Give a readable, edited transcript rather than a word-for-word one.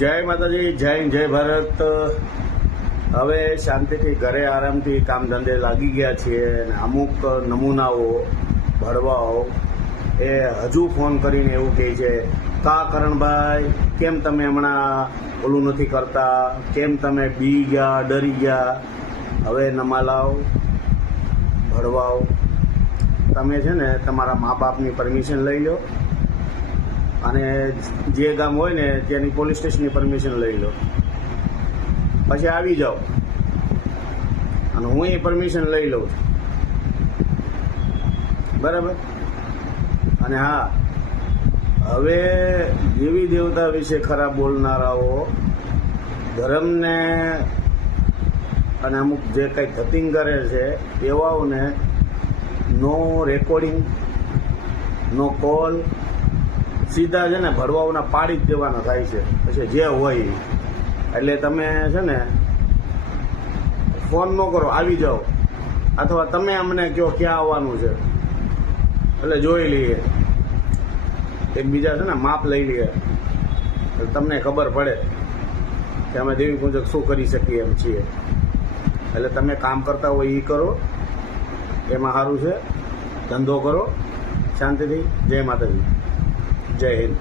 જય માતાજી, જય હિન્દ, જય ભારત. હવે શાંતિથી ઘરે આરામથી કામ ધંધે લાગી ગયા છીએ અને અમુક નમૂનાઓ ભરવાઓ એ હજુ ફોન કરીને એવું કહે છે, કા કરણભાઈ કેમ તમે હમણાં ઓલું નથી કરતા, કેમ તમે બી ગયા, ડરી ગયા. હવે નમાલાઓ ભરવાઓ તમે છે ને તમારા મા બાપની પરમિશન લઈ લો અને જે ગામ હોય ને ત્યાંની પોલીસ સ્ટેશનની પરમિશન લઈ લો, પછી આવી જાઓ. અને હું એ પરમિશન લઈ લઉં છું, બરાબર. અને હા, હવે દેવી દેવતા વિશે ખરાબ બોલનારાઓ, ધર્મને અને અમુક જે કંઈ ધતિંગ કરે છે એવાઓને નો રેકોર્ડિંગ, નો કોલ, સીધા છે ને ભરવાઓના પાડી જ દેવાના થાય છે. પછી જે હોય એટલે તમે છે ને ફોન ન કરો, આવી જાઓ, અથવા તમે અમને કહો ક્યાં આવવાનું છે એટલે જોઈ લઈએ, એકબીજા છે ને માપ લઈ લઈએ, તમને ખબર પડે કે અમે દેવી પૂજક શું કરી શકીએ એમ છીએ. એટલે તમે કામ કરતા હોય એ કરો, એમાં સારું છે. ધંધો કરો શાંતિથી. જય માતાજી, જય હિન્દ.